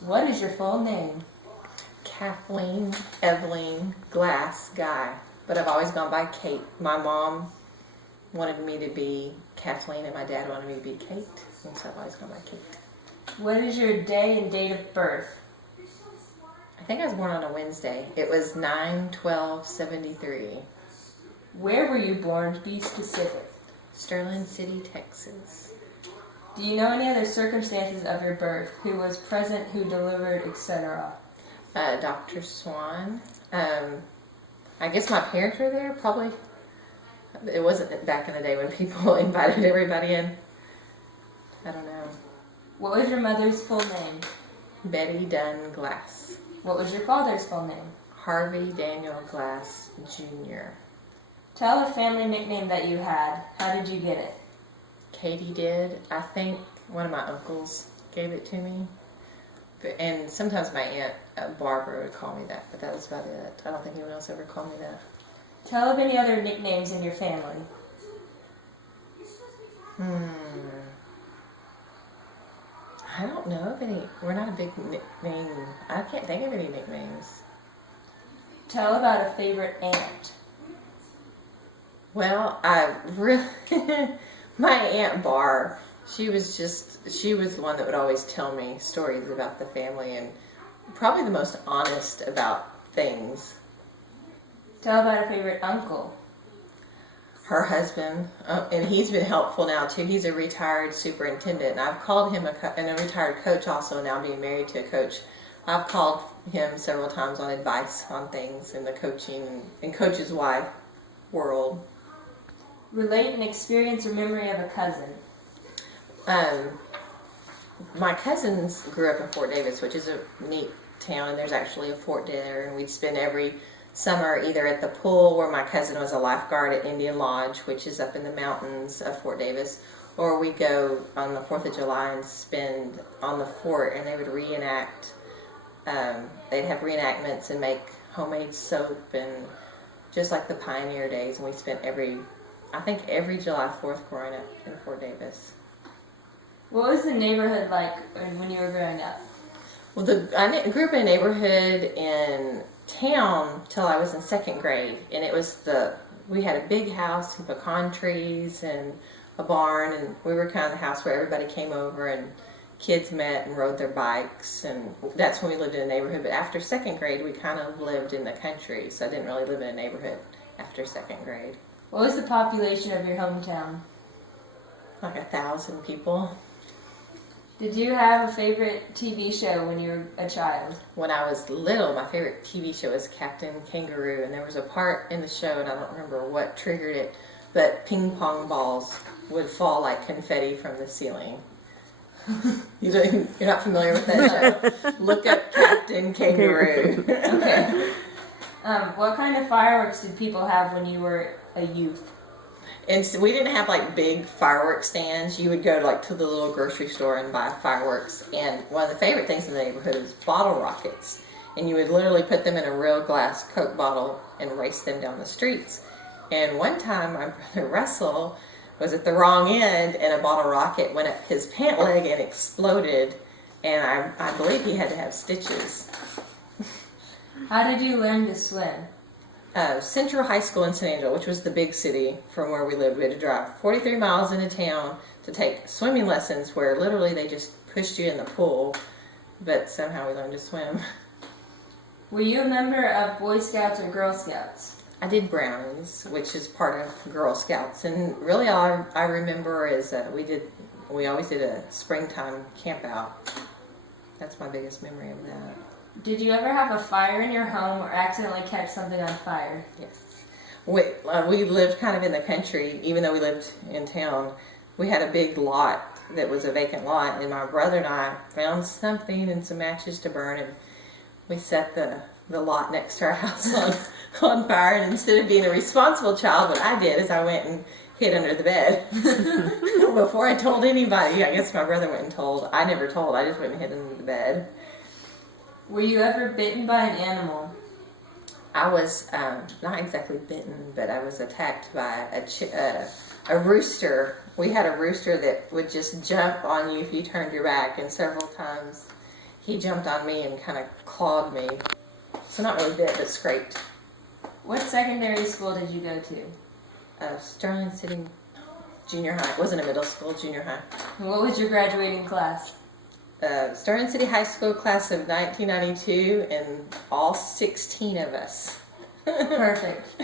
What is your full name? Kathleen Evelyn Glass Guy, but I've always gone by Kate. My mom wanted me to be Kathleen and my dad wanted me to be Kate, and so I've always gone by Kate. What is your day and date of birth? I think I was born on a Wednesday. It was 9/12/73. Where were you born? Be specific. Sterling City, Texas. Do you know any other circumstances of your birth? Who was present, who delivered, etc.? Dr. Swan. I guess my parents were there, probably. It wasn't back in the day when people invited everybody in. I don't know. What was your mother's full name? Betty Dunn Glass. What was your father's full name? Harvey Daniel Glass, Jr. Tell a family nickname that you had. How did you get it? Katie did. I think one of my uncles gave it to me. And sometimes my aunt Barbara would call me that, but that was about it. I don't think anyone else ever called me that. Tell of any other nicknames in your family. I don't know of any. We're not a big nickname. I can't think of any nicknames. Tell about a favorite aunt. Well, my Aunt Bar, she was the one that would always tell me stories about the family and probably the most honest about things. Tell about a favorite uncle. Her husband, and he's been helpful now too. He's a retired superintendent, and I've called him and a retired coach also, now being married to a coach. I've called him several times on advice on things in the coaching and coach's wife world. Relate an experience or memory of a cousin. My cousins grew up in Fort Davis, which is a neat town, and there's actually a fort there, and we'd spend every summer either at the pool where my cousin was a lifeguard at Indian Lodge, which is up in the mountains of Fort Davis, or we'd go on the 4th of July and spend on the fort, and they would reenact. They'd have reenactments and make homemade soap, and just like the pioneer days, and we spent every July 4th growing up in Fort Davis. What was the neighborhood like when you were growing up? Well, I grew up in a neighborhood in town till I was in 2nd grade, and we had a big house and pecan trees and a barn, and we were kind of the house where everybody came over and kids met and rode their bikes, and that's when we lived in a neighborhood. But after 2nd grade, we kind of lived in the country, so I didn't really live in a neighborhood after 2nd grade. What was the population of your hometown? Like 1,000 people. Did you have a favorite TV show when you were a child? When I was little, my favorite TV show was Captain Kangaroo, and there was a part in the show, and I don't remember what triggered it, but ping pong balls would fall like confetti from the ceiling. You're not familiar with that show? Look up Captain Kangaroo. Okay. What kind of fireworks did people have when you were a youth? And so we didn't have like big fireworks stands. You would go to the little grocery store and buy fireworks. And one of the favorite things in the neighborhood was bottle rockets. And you would literally put them in a real glass Coke bottle and race them down the streets. And one time my brother Russell was at the wrong end, and a bottle rocket went up his pant leg and exploded. And I believe he had to have stitches. How did you learn to swim? Central High School in San Angelo, which was the big city from where we lived. We had to drive 43 miles into town to take swimming lessons where literally they just pushed you in the pool, but somehow we learned to swim. Were you a member of Boy Scouts or Girl Scouts? I did Brownies, which is part of Girl Scouts, and really all I remember is we always did a springtime camp out. That's my biggest memory of that. Did you ever have a fire in your home or accidentally catch something on fire? Yes. We lived kind of in the country, even though we lived in town. We had a big lot that was a vacant lot, and my brother and I found something and some matches to burn, and we set the lot next to our house on fire. And instead of being a responsible child, what I did is I went and hid under the bed. Before I told anybody. I guess my brother went and told. I never told. I just went and hid under the bed. Were you ever bitten by an animal? I was not exactly bitten, but I was attacked by a rooster. We had a rooster that would just jump on you if you turned your back, and several times he jumped on me and kind of clawed me. So not really bit, but scraped. What secondary school did you go to? Sterling City Junior High. It wasn't a middle school, junior high. And what was your graduating class? Sterling City High School class of 1992, and all 16 of us. Perfect.